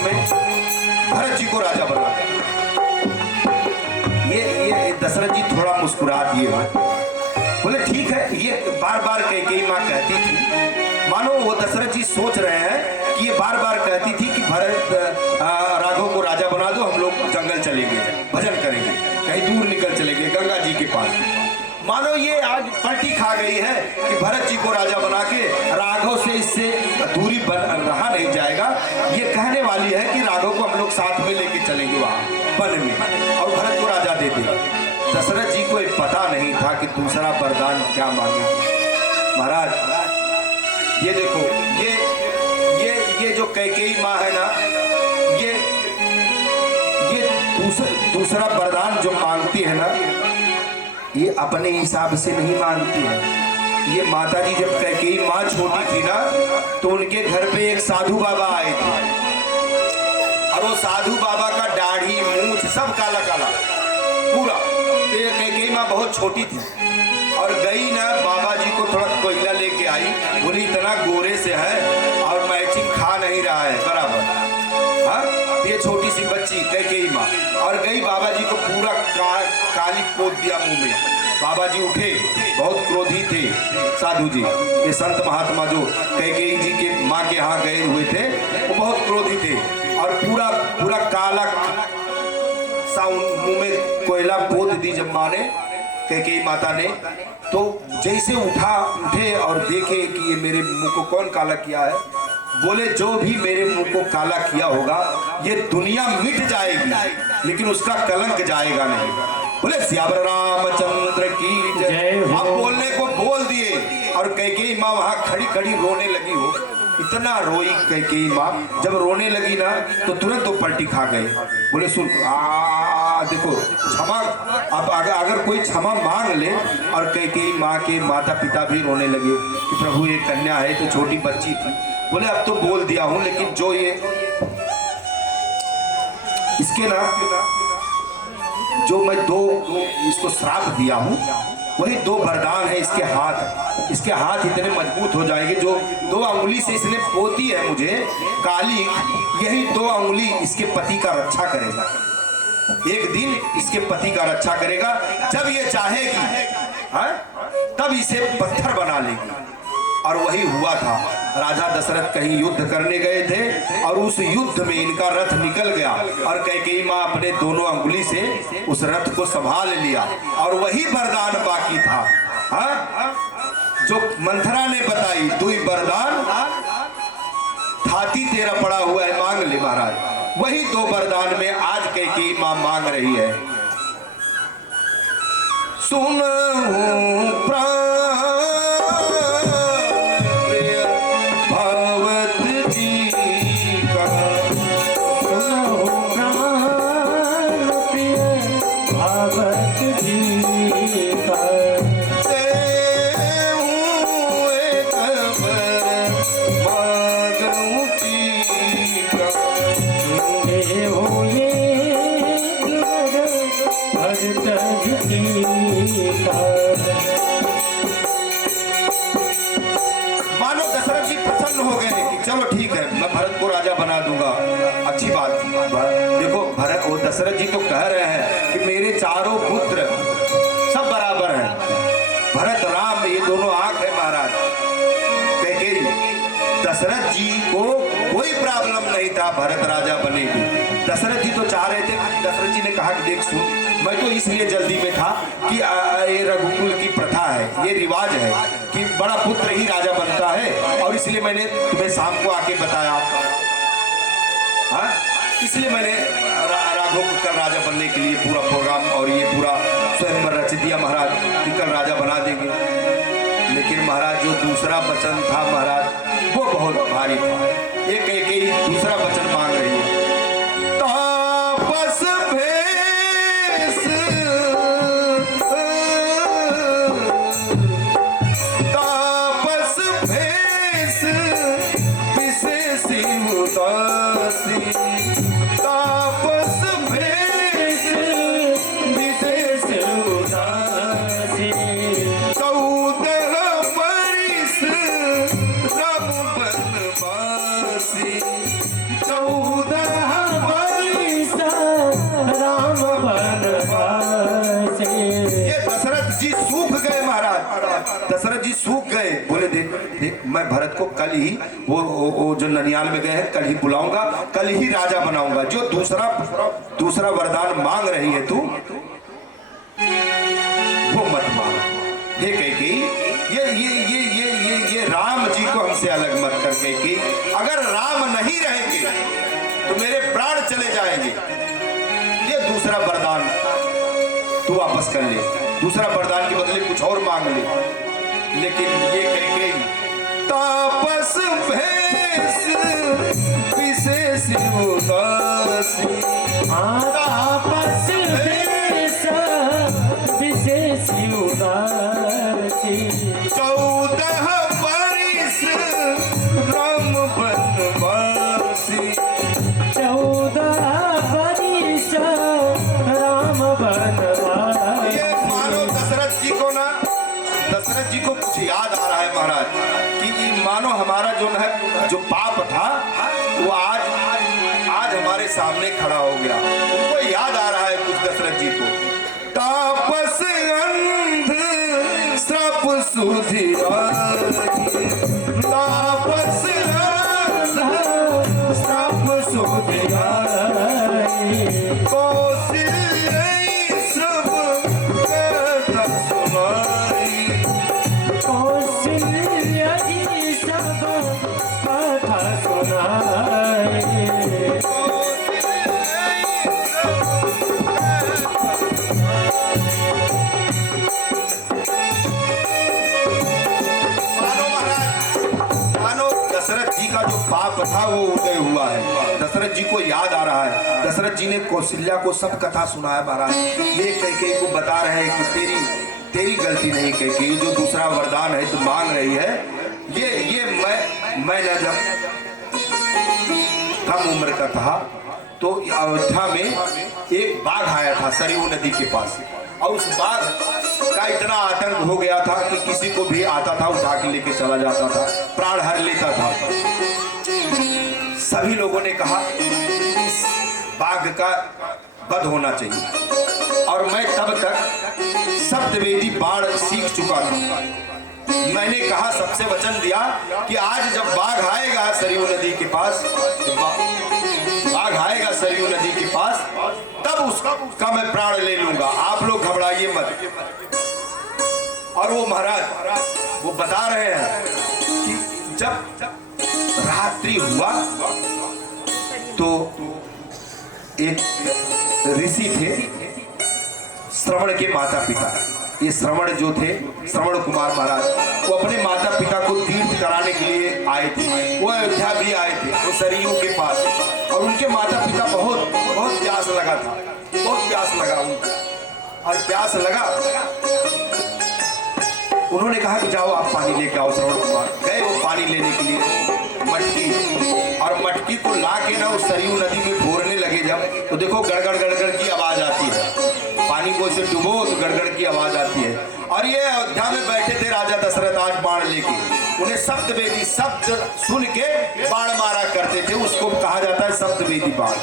में भरत जी को राजा बना। ये दशरथ जी थोड़ा मुस्कुरा दिए, बोले ठीक है। ये बार बार कैकेयी माँ कहती थी, मानो वो दशरथ जी सोच रहे हैं कि ये बार बार कहती थी कि भरत राघव को राजा बना दो, हम लोग जंगल चलेंगे, भजन करेंगे, कहीं दूर निकल चलेंगे गंगा जी के पास। मानो ये आज पलटी खा गई है कि भरत जी को राजा बना के राघव से इससे दूरी रहा नहीं जाएगा। ये कहने वाली है कि राघव को हम लोग साथ में लेके चलेंगे वहाँ वन में और भरत को राजा दे देंगे। दशरथ जी को पता नहीं था कि दूसरा वरदान क्या मांगे। महाराज ये देखो, ये जो कैकेयी माँ है ना, ये दूसरा वरदान जो मांगती है ना, ये अपने हिसाब से नहीं मांगती है। ये माता जी जब कैकेयी माँ छोटी थी ना, तो उनके घर पे एक साधु बाबा आए थे और वो साधु बाबा का दाढ़ी मूछ सब काला काला पूरा। तो ये कैकेयी माँ बहुत छोटी थी और गई ना बाबा जी को थोड़ा कोयला लेके आई, बोली इतना गोरे से है और मैचिंग खा नहीं रहा है बराबर। हाँ, ये छोटी सी बच्ची कैकेयी माँ और गई बाबा जी को पूरा काली पोत दिया मुंह में। बाबा जी उठे, बहुत क्रोधी थे साधु जी, ये संत महात्मा जो कैकेयी जी के माँ के यहाँ गए हुए थे वो बहुत क्रोधी थे और पूरा पूरा काला सा मुंह में कोयला पोत दी जब माँ ने, कैकेयी माता ने, तो जैसे उठे और देखे कि ये मेरे मुंह को कौन काला किया है, बोले जो भी मेरे मुंह को काला किया होगा ये दुनिया मिट जाएगी लेकिन उसका कलंक जाएगा नहीं। बोले सियावर रामचंद्र की जय। आप बोलने को बोल दिए और कैकेयी माँ वहां खड़ी खड़ी रोने लगी हो। इतना रोई कैकेयी माँ, जब रोने लगी ना तो तुरंत तो पलटी खा गए। बोले सुन देखो क्षमा, अब अगर कोई क्षमा मांग ले, और कैकेयी माँ के माता पिता भी रोने लगे कि प्रभु ये कन्या है तो छोटी बच्ची थी। बोले अब तो बोल दिया हूं, लेकिन जो ये इसके ना जो मैं दो इसको श्राप दिया हूं, वही दो वरदान है इसके हाथ। इसके हाथ इतने मजबूत हो जाएंगे, जो 2 अंगुली से इसने पोती है मुझे काली, यही 2 अंगुली इसके पति का रक्षा करेगा। एक दिन इसके पति का रक्षा करेगा, जब ये चाहेगी तब इसे पत्थर बना लेगी। और वही हुआ था। राजा दशरथ कहीं युद्ध करने गए थे और उस युद्ध में इनका रथ निकल गया और कैकेयी माँ अपने दोनों अंगुली से उस रथ को संभाल लिया और वही वरदान बाकी था। जो मंथरा ने बताई, 2 वरदान थाती तेरा पड़ा हुआ है, मांग ले महाराज। वही 2 वरदान में आज कैकेयी माँ मांग रही है। सुन मानो दशरथ जी प्रसन्न हो गए कि चलो ठीक है, मैं भरत को राजा बना दूंगा। अच्छी बात। देखो भरत, वो दशरथ जी तो कह रहे हैं कि मेरे चारों पुत्र सब बराबर हैं, भरत राम ये दोनों आंख है महाराज। कैकेयी दशरथ जी को कोई प्रॉब्लम नहीं था भरत राजा बनेगी। दशरथ जी तो चाह रहे थे। दशरथ जी ने कहा कि देख सुन, मैं तो इसलिए जल्दी में था कि ये रघुकुल की प्रथा है, ये रिवाज है कि बड़ा पुत्र ही राजा बनता है, और इसलिए मैंने तुम्हें शाम को आके बताया। हाँ, इसलिए मैंने राघव को कल राजा बनने के लिए पूरा प्रोग्राम और ये पूरा स्वयं रच दिया महाराज कि कल राजा बना देंगे। लेकिन महाराज जो दूसरा वचन था महाराज वो बहुत भारी था। एक कैकेयी दूसरा वचन मांग रही है। तापस भेष विशेषी उदासी, तापस भेष विशेष उदासी, 14 बरिस रघु बनवासी, 14 महाराज दशरथ जी सूख गए, बोले देख देख मैं भरत को कल ही वो जो ननियाल में गए हैं कल ही बुलाऊंगा, कल ही राजा बनाऊंगा। जो दूसरा वरदान मांग रही है तू वो मत मांग। हे कैकेयी ये राम जी को हमसे अलग मत कर कैकेयी, अगर राम नहीं रहेंगे तो मेरे प्राण चले जाएंगे। ये दूसरा वरदान तू वापस कर ले, दूसरा वरदान के बदले कुछ और मांग ले। लेकिन ये कैकेयी तापस भेष विशेष उदासी, तापस भेष विशेष उदासी, 14 बरिस राम बनवासी, 14 बरिस राम बनवासी। ये मानो दशरथ जी को ना, दशरथ जी को कुछ याद आ रहा है महाराज कि ये मानो हमारा जो है जो पाप था वो आज हमारे सामने खड़ा हो गया। उनको याद आ रहा है कुछ दशरथ जी को। तापस अंध श्रप सुधियारी, तापस अंध श्रप सुधियारी, कौशल्य सब कथा सुनाई, कौशल्य जी सब कथा सुनाई। दशरथ जी का जो पाप था वो उदय हुआ है, दशरथ जी को याद आ रहा है। दशरथ जी ने कौशल्या को सब कथा सुनाया महाराज। ये कैकेयी को बता रहे हैं कि तेरी गलती नहीं कैकेयी, जो दूसरा वरदान है तो मांग रही है। ये मैं न जब कम उम्र का था तो अयोध्या में एक बाघ आया था सरयू नदी के पास, और उस बाघ का इतना आतंक हो गया था कि किसी को भी आता था उठा के लेके चला जाता था, प्राण हर लेता था। सभी लोगों ने कहा इस बाघ का वध होना चाहिए, और मैं तब तक सप्तवेदी बाण सीख चुका था। मैंने कहा, सबसे वचन दिया कि आज जब बाघ आएगा सरयू नदी के पास, बाघ आएगा सरयू नदी के पास, तब उसका मैं प्राण ले लूंगा, आप लोग घबराइए मत। और वो महाराज वो बता रहे हैं कि जब रात्रि हुआ तो एक ऋषि थे श्रवण के माता पिता। ये श्रवण जो थे, श्रवण कुमार महाराज, वो अपने माता पिता को तीर्थ कराने के लिए आए थे। वो अयोध्या भी आए थे, वो सरयू के पास, और उनके माता पिता बहुत प्यास लगा था, बहुत प्यास लगा उनको। और प्यास लगा, उन्होंने कहा कि जाओ आप पानी लेके आओ। श्रवण कुमार गए वो पानी लेने के लिए मटकी, और मटकी को ला के ना उस सरयू नदी में फोड़ने लगे जब, तो देखो गड़गड़ गड़गड़ की आवाज आती है। पानी को इसे डुबो तो गड़गड़ की आवाज आती है। और ये अयोध्या में बैठे थे राजा दशरथ आज बाण लेके, उन्हें सप्तवेदी शब्द सुन के बाण मारा करते थे, उसको कहा जाता है सप्तवेदी बाण।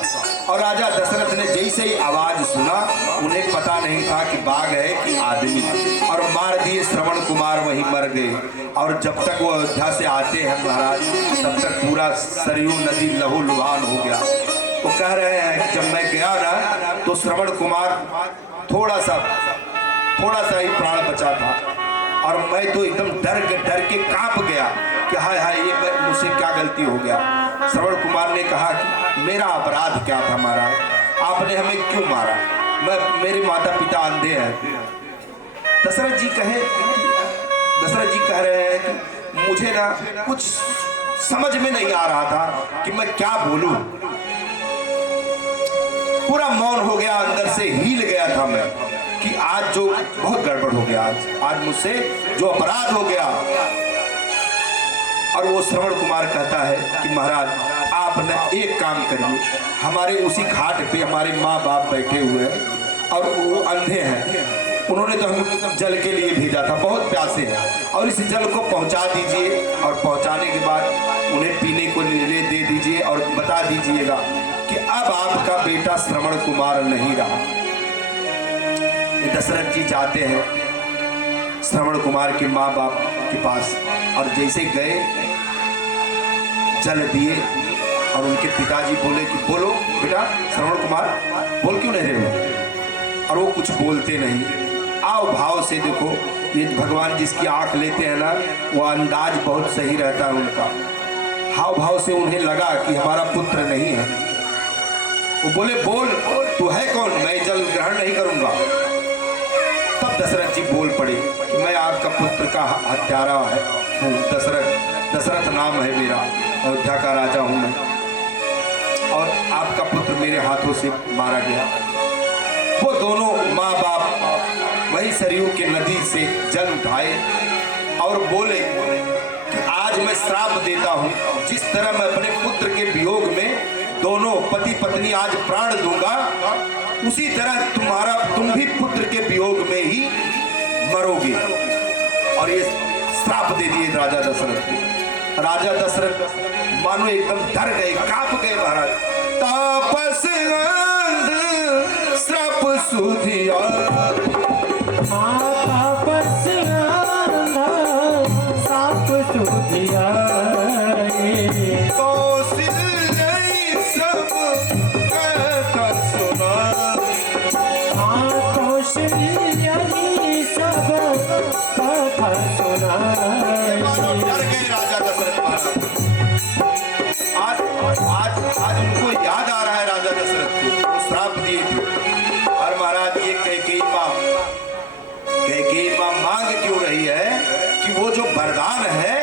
और राजा दशरथ ने जैसे ही आवाज सुना, उन्हें पता नहीं था कि बाघ है कि आदमी, और मार दिए। श्रवण कुमार वहीं मर गए। और जब तक वो अयोध्या से आते हैं महाराज, तब तक पूरा सरयू नदी लहू लुहान हो गया। वो कह रहे हैं कि जब मैं गया ना तो श्रवण कुमार थोड़ा सा ही प्राण बचा था, और मैं तो एकदम डर के कांप गया कि हाय हाय ये मुझसे क्या गलती हो गया। श्रवण कुमार ने कहा कि मेरा अपराध क्या था महाराज, आपने हमें क्यों मारा, मेरे माता पिता अंधे हैं। दशरथ जी कह रहे हैं कि मुझे ना कुछ समझ में नहीं आ रहा था कि मैं क्या बोलूं, पूरा मौन हो गया, अंदर से हिल गया था मैं कि आज जो बहुत गड़बड़ हो गया, आज मुझसे जो अपराध हो गया। और वो श्रवण कुमार कहता है कि महाराज आप न एक काम करिए, हमारे उसी घाट पे हमारे माँ बाप बैठे हुए हैं और वो अंधे हैं, उन्होंने तो हमें जल के लिए भेजा था, बहुत प्यासे हैं, और इस जल को पहुंचा दीजिए, और पहुंचाने के बाद उन्हें पीने को ले दे दीजिए, और बता दीजिएगा कि अब आपका बेटा श्रवण कुमार नहीं रहा। दशरथ जी जाते हैं, श्रवण कुमार के माँ बाप के पास, और जैसे गए जल दिए और उनके पिताजी बोले कि बोलो बेटा श्रवण कुमार, बोल क्यों नहीं रहे हो? और वो कुछ बोलते नहीं। आओ भाव से देखो, ये भगवान जिसकी आंख लेते हैं ना, वो अंदाज बहुत सही रहता है उनका। हाव भाव से उन्हें लगा कि हमारा पुत्र नहीं है। वो बोले बोल तू है कौन, मैं जल ग्रहण नहीं करूंगा। तब दशरथ जी बोल पड़े कि मैं आपका पुत्र का हत्यारा हूँ, दशरथ नाम है मेरा, अयोध्या का राजा हूँ मैं, और आपका पुत्र मेरे हाथों से मारा गया। वो दोनों माँ बाप वही सरयू के नदी से जल उठाए और बोले कि आज मैं श्राप देता हूँ, जिस तरह मैं अपने पुत्र के वियोग में दोनों पति पत्नी आज प्राण दूंगा, उसी तरह तुम भी पुत्र के वियोग में ही मरोगे। और ये श्राप दे दिए राजा दशरथ को। राजा दशरथ मानो एकदम डर गए, कांप गए महाराज। तापस श्राप सुधिया, तापस श्राप सुधिया, कौशल्य सब कहता सुना। कौशल्य सब कथा सुना। डर गए राजा दशरथ महाराज। आज उनको याद आ रहा है राजा दशरथ को, वो श्राप दिए थे। और महाराज ये कैकेयी माँ मांग क्यों रही है कि वो जो वरदान है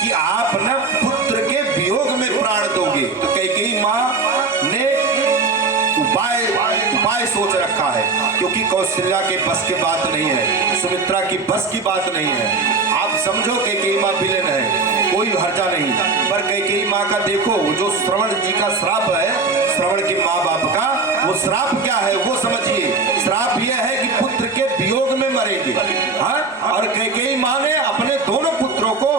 कि आप न पुत्र के वियोग में प्राण दोगे, तो कैकेयी माँ ने उपाय सोच रखा है, क्योंकि कौशल्या के बस की बात नहीं है, सुमित्रा की बस की बात नहीं है। आप समझो कैकेयी माँ विलेन है, कोई हर्जा नहीं, पर कैकेयी माँ का देखो जो श्रवण जी का श्राप है, श्रवण के माँ बाप का, वो श्राप क्या है वो समझिए। श्राप ये है कि पुत्र के वियोग में मरेंगे। हाँ, और कैकेयी माँ ने अपने दोनों पुत्रों को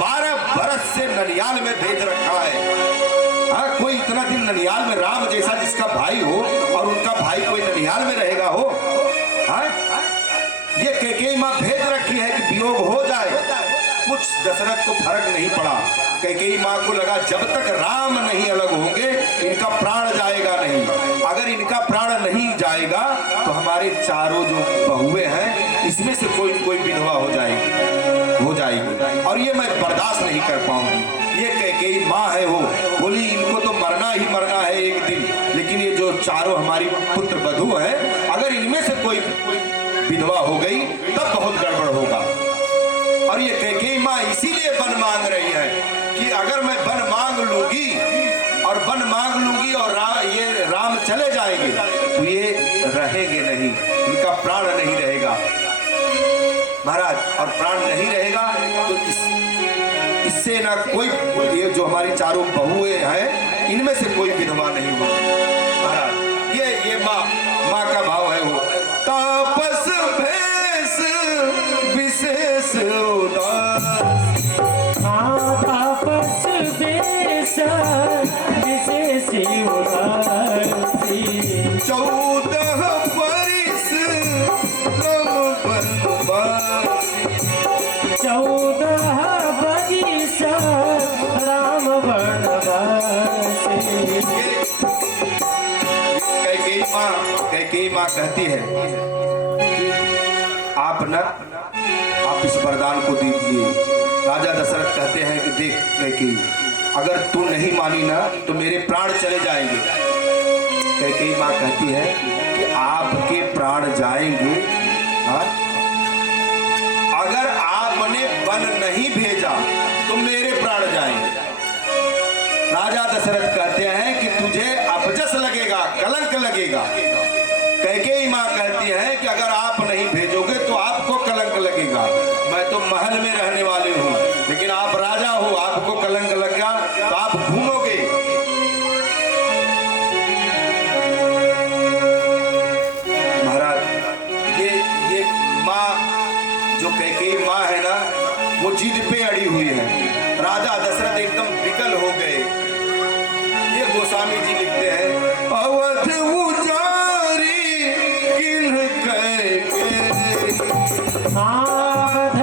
12 बरस से ननियाल में भेज रखा है। हाँ, कोई इतना दिन ननियाल में, राम जैसा जिसका भाई हो और उनका भाई कोई ननियाल में रहेगा हो? हाँ, ये कैकेयी माँ भेज रखी है कि वियोग हो जाए। कुछ दशरथ को फर्क नहीं पड़ा। कैकेयी माँ को लगा जब तक राम नहीं अलग होंगे इनका प्राण जाएगा नहीं, अगर इनका प्राण नहीं जाएगा तो हमारे चारों जो बहुएं हैं इसमें से कोई विधवा हो जाएगी, और ये मैं बर्दाश्त नहीं कर पाऊंगी। ये कैकेयी माँ है, वो बोली इनको तो मरना ही मरना है एक दिन, लेकिन ये जो चारों हमारी पुत्र वधू है, अगर इनमें से कोई विधवा हो गई तब बहुत गड़बड़ होगा। और ये कैकेयी माँ इसीलिए वन मांग रही है कि अगर मैं वन मांग लूंगी और ये राम चले जाएंगे तो ये रहेंगे नहीं, इनका प्राण नहीं रहेगा महाराज, और प्राण नहीं रहेगा तो इससे ना कोई, ये जो हमारी चारों बहुएं हैं इनमें से कोई विधवा नहीं होगी महाराज। ये माँ का भाव है वो। तापस भेष विशेष उदास, तापस भेष विशेष उदासी, 14 बरिस रम वनवास, 14 बरिस राम वनवासी। कैकेयी माँ कहती है कि आप इस वरदान को दीजिए। राजा दशरथ कहते हैं कि देख कैकेयी, अगर तू नहीं मानी ना तो मेरे प्राण चले जाएंगे। कैकेयी माँ कहती है कि आपके प्राण जाएंगे, हाँ? अगर आपने वन नहीं भेजा तो मेरे प्राण जाएंगे। राजा दशरथ कहते हैं कि तुझे अपजस लगेगा, कलंक लगेगा। कैकेयी माँ कहती है कि अगर आप नहीं भेजोगे तो आपको कलंक लगेगा। मैं तो महल में रहने वाले हूँ, लेकिन आप राजा हो, आपको कलंक लग गया तो आप घूमोगे। महाराज ये माँ जो कैकेयी माँ है ना, वो जिद पे अड़ी हुई है। राजा दशरथ एकदम विकल हो गए। ये गोस्वामी जी लिखते हैं, अवध उजारी किन्ह कैके, अवध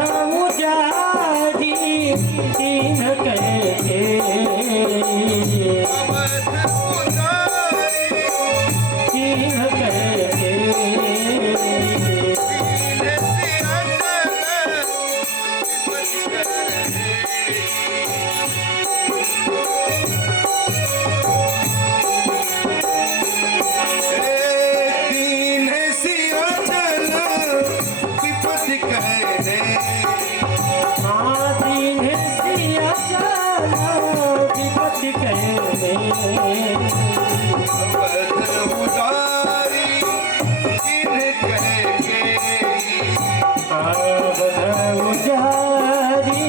दे दीन सिया चला विपत्ति कहने बदल उजारी किन कह के बधु जारी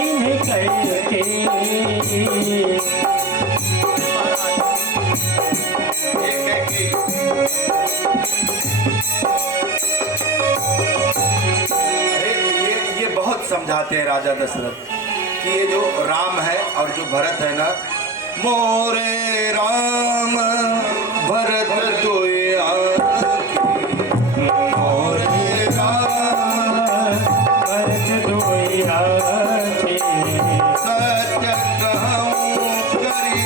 इन्हें करके ये बहुत समझाते हैं राजा दशरथ कि ये जो राम है और जो भरत है ना, मोरे राम भरत तो मोरे राम भरत दोया के सत्य कहूँ करी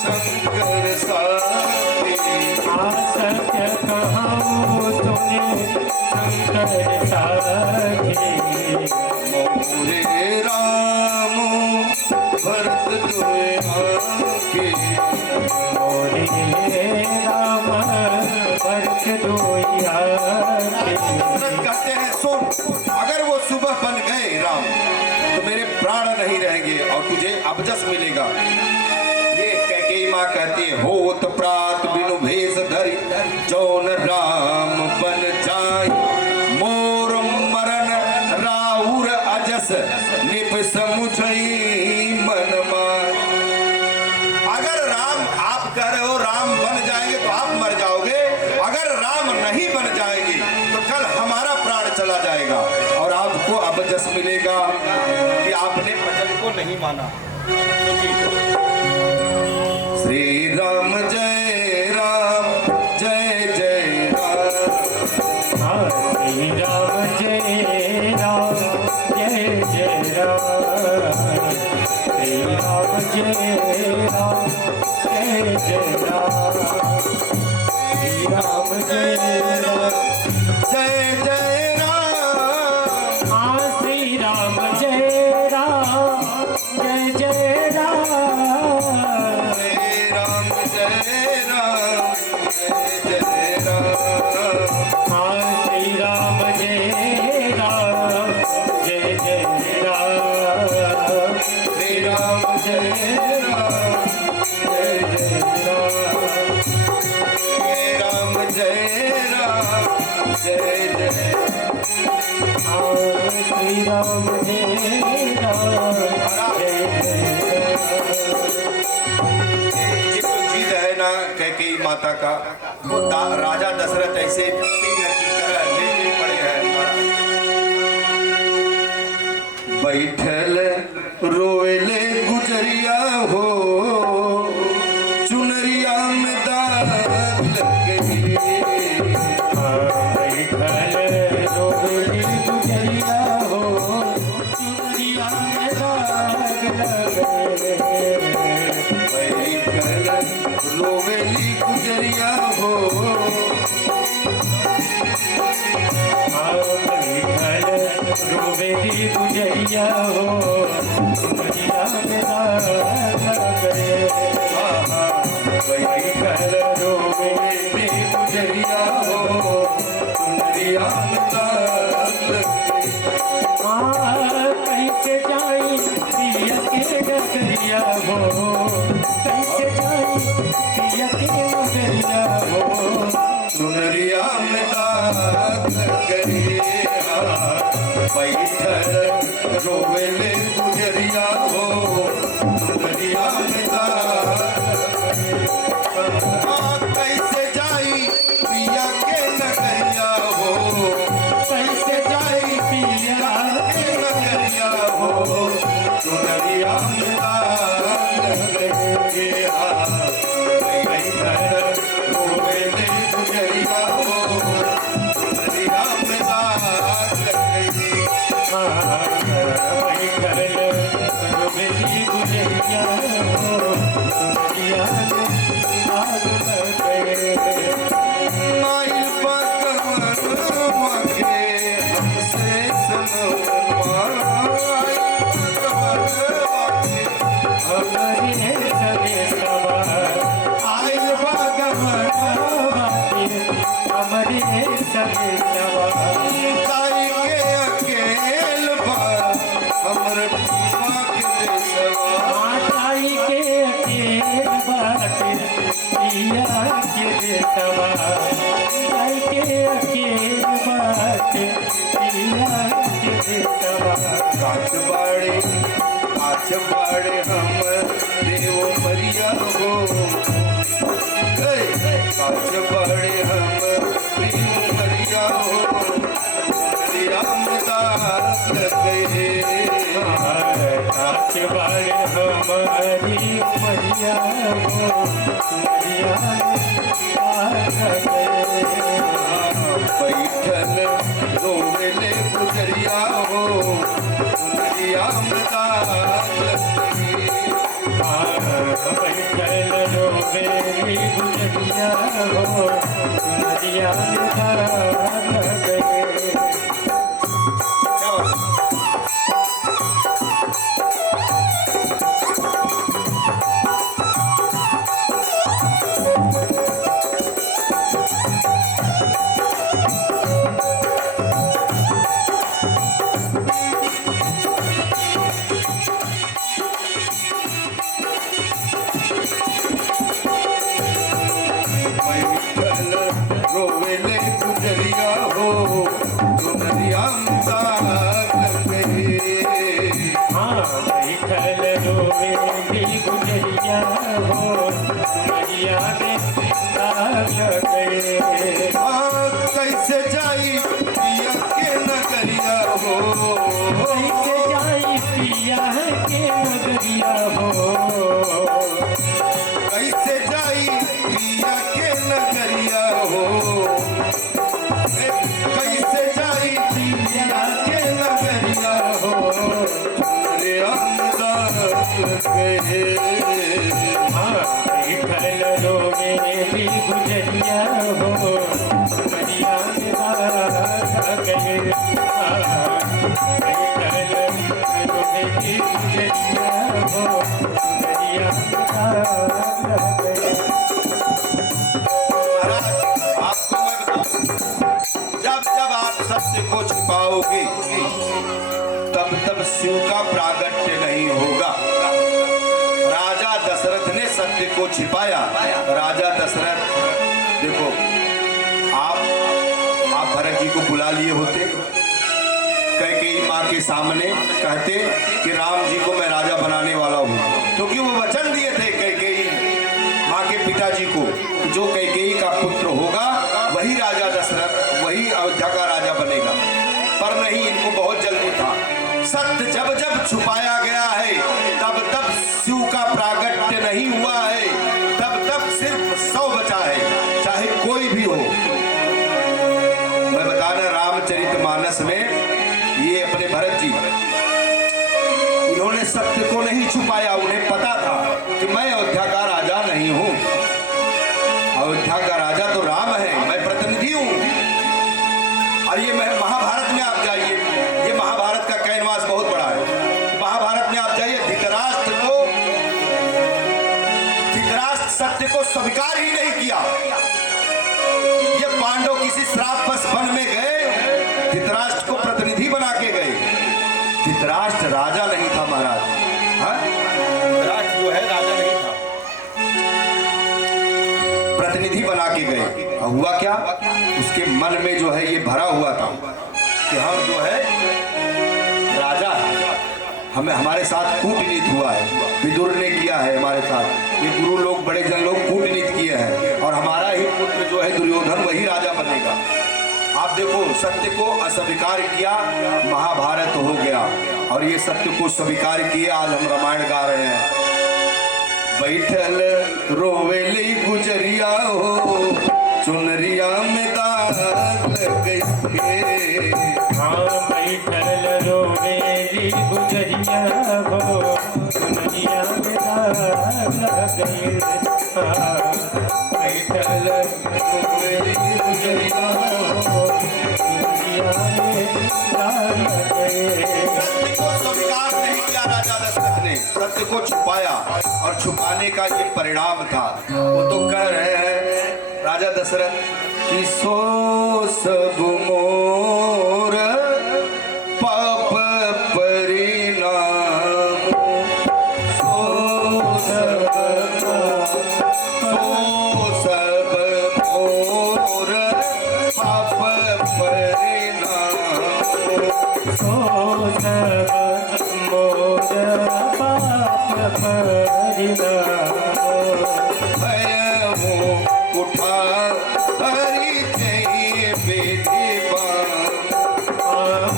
शंकर साथी सत्य कहाऊँ तुम्हें शंकर साखे मोरे राम भरत तुए आके मोरे राम भरत दोया के दशरथ कहते हैं सुन, अगर वो सुबह बन गए राम तो मेरे प्राण नहीं रहेंगे और तुझे अबजस मिलेगा। ये कैकेयी माँ कहती है होत प्रात बिनु भेष धरि जौन राम बन जाय मोर मरण राउर अजस निप समुझई मन माय। अगर राम आप कह रहे हो राम बन जाएंगे तो आप मर जाओगे, अगर राम नहीं बन जाएंगे तो कल हमारा प्राण चला जाएगा और आपको अबजस मिलेगा कि आपने वचन को नहीं माना। श्री राम जय राम जय जय राम श्री राम जय राम जय जय राम श्री राम जय राम जय जय राम श्री राम जय राम जय जय राम श्री राम जय राम जय जय राम श्री राम जय राम जय जय राम श्री राम जय राम जय जय राम श्री राम जय राम जय जय राम श्री राम जय राम जय जय श्री राम जय राम जय जय ये जो जीत है ना कैकेयी माता का, वो राजा दशरथ ऐसे सिंह की तरह लेटे पड़े हैं। बैठल रोएले गुजरिया हो चुनरिया में दाग लग गई बैठल रोली गुजरिया हो चुनरिया में दाग लगे बैठल रोवेली गुजरिया हो रोवेली गुजरिया हो गुजरिया में गए बैठल रोवेली गुजरिया हो चुनरिया में दाग लग गई। कैसे जाई पिया के डगरिया हो कैसे जाई पिया के डगरिया हो चुनरिया में दाग लग गई बैठल रोवेले गुजरिया हो चुनरिया में दाग कैसे जाई पिया के नगरिया हो कैसे जाई पिया के नगरिया हो चुनरिया में दाग लग गई बैठल रोवेले गुजरिया हो चुनरिया में दाग लग गई। रोवेली गुजरिया हो गुजरिया में आग लगे नाइल पकवन के हमसे सनवाई हमारे सवे सवार आइल भगवन हमारे सवे सवार ताई के मोर पीवा के देसवा माताई के अकेल बाटे पिया के देसवा माताई के अकेल बाटे पिया के देसवा काच बाड़े हम देव मरिया हो काच बाड़े हम देव मरिया हो राम दास कहे काच बाड़े हमारी मरिया हो मरिया बैठल रोवेले गुजरिया हो दुनिया बैठल रोवेली गुजरिया हो मरिया गए रोवेले गुजरिया हो दुनिया बैठल रोवेली गुजरिया हो मरिया गए कैसे जाई पिया के नगरिया हो कैसे जाई पिया के नगरिया हो कैसे जाई पिया के नगरिया हो कैसे जाई पिया के नगरिया हो रे अमदास कहे बैठल रोवेली गुजरिया हो मरिया गए बैठल रोवेली गुजरिया हो मरिया गए आपको मैं बताऊं जब जब आप सत्य को छुपाओगे तब तब शिव का प्रागट्य नहीं होगा। राजा दशरथ ने सत्य को छिपाया। राजा दशरथ देखो आप भरत जी को बुला लिए होते कैकेयी माँ के सामने कहते कि राम जी को मैं राजा बनाने वाला हूँ, क्योंकि वो वचन दिए थे कैकेयी माँ के पिताजी को जो कैकेयी का पुत्र होगा वही राजा दशरथ वही अयोध्या का राजा बनेगा। पर नहीं, इनको बहुत जल्दी था। सत्य जब जब छुपाया गया है तब तब शिव का प्रागट्य नहीं हुआ है, तब तब सिर्फ 100 बचा है, चाहे कोई भी हो। मैं बताना रामचरितमानस में ये अपने भरत जी इन्होंने सत्य को नहीं छुपाया। उन्हें पता था कि मैं अयोध्या का राजा नहीं हूं, अयोध्या का राजा तो राम है, मैं प्रतिनिधि हूं। और ये महाभारत में आप जाइए, ये महाभारत का कैनवास बहुत बड़ा है। महाभारत में आप जाइए, धृतराष्ट्र सत्य को स्वीकार ही नहीं किया। ये पांडव किसी श्रापवश वन में गए, धृतराष्ट्र को प्रतिनिधि बना के गए। धृतराष्ट्र राजा नहीं था महाराज, धृतराष्ट्र जो है राजा नहीं था, प्रतिनिधि बना के गए। हुआ क्या, उसके मन में जो है ये भरा हुआ था कि हम जो है राजा है, हमें हमारे साथ कूटनीति हुआ है, विदुर ने किया है हमारे साथ, ये गुरु लोग बड़े जन लोग कूटनीति किए हैं और हमारा ही पुत्र जो है दुर्योधन वही राजा बनेगा। आप देखो सत्य को अस्वीकार किया, महाभारत हो गया। और ये सत्य को स्वीकार किए, आज हम रामायण गा रहे हैं। बैठल रोवेली गुजरिया हो चुनरिया में दाग लगे। बैठल रोवेली गुजरिया हो चुनरिया में दाग लगे। बैठल रोवेली गुजरिया हो चुनरिया में दाग लगे। सत्य को स्वीकार नहीं किया राजा दशरथ ने, सत्य को छुपाया और छुपाने का ये परिणाम था। वो तो कह रहे हैं राजा दशरथ कि सो सब मोर पाप परिणाम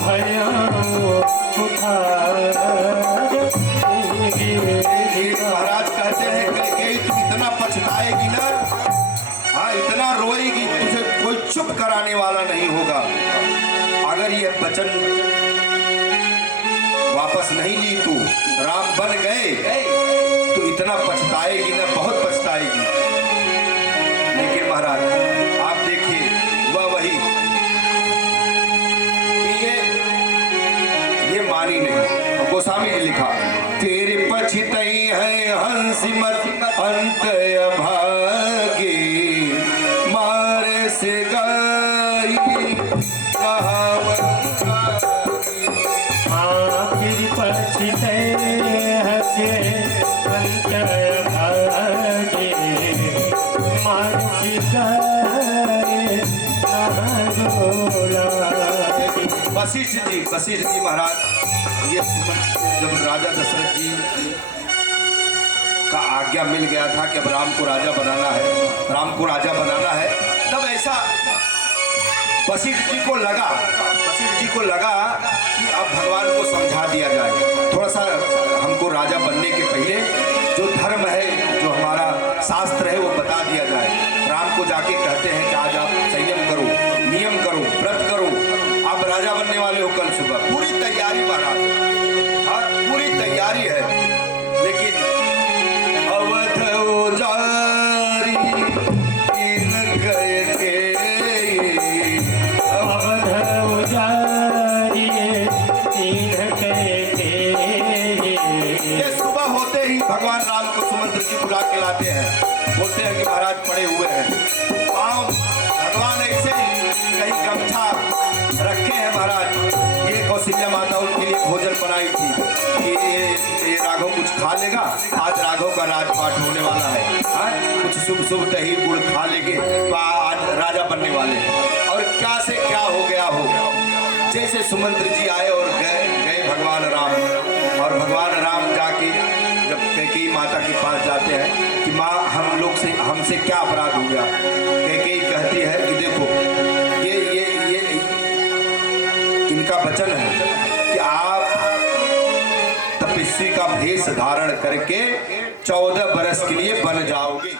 भयाओ उठार महाराज कहते हैं कैकेयी तू इतना पछताएगी ना, हाँ इतना रोएगी, तुझे कोई चुप कराने वाला नहीं होगा। अगर ये वचन वापस नहीं ली तू, राम बन गए तो इतना पछताएगी ना, बहुत पछताएगी। लेकिन महाराज आप देखिए वह वही कि ये मानी नहीं। गोस्वामी ने लिखा तेरे पछतई है हंसी मत अंत अभागी, मारे से गई कहावत फिर पछते हसे अंत भागे, मानसी गए वशिष्ठ जी महाराज, ये जब राजा दशरथ जी का आज्ञा मिल गया था कि अब राम को राजा बनाना है, तब ऐसा वशिष्ठ जी को लगा कि अब भगवान को समझा दिया जाए, थोड़ा सा हमको राजा बनने के पहले जो धर्म है, जो हमारा शास्त्र है वो बता दिया जाए। राम को जाके कहते हैं कि आज आप संयम करो, नियम करो, व्रत करो, आप राजा बनने वाले हो कल सुबह। पूरी तैयारी महाराज, हाँ पूरी तैयारी है। लेकिन अवध उजारी इन गए के, अवध उजारी तीन के, ये सुबह होते ही भगवान राम को सुमंत्र जी बुला के लाते हैं, बोलते हैं कि महाराज पड़े हुए हैं। पाँव भगवान ऐसे ही कहीं गमछा रखे हैं महाराज। ये कौशल्या माता उनके लिए भोजन बनाई थी कि ये राघव कुछ खा लेगा, आज राघव का राजपाट होने वाला है, हाँ कुछ शुभ दही गुड़ खा लेंगे तो आज राजा बनने वाले हैं। और क्या से क्या हो गया हो, जैसे सुमंत्र जी आए और गए भगवान राम, और भगवान राम जाके जब कैकेयी माता के पास जाते हैं कि माँ हमसे क्या अपराध हो गया, कैकेयी कहती है कि देखो ये इनका वचन है कि आप तपस्वी का भेष धारण करके 14 बरस के लिए बन जाओगे।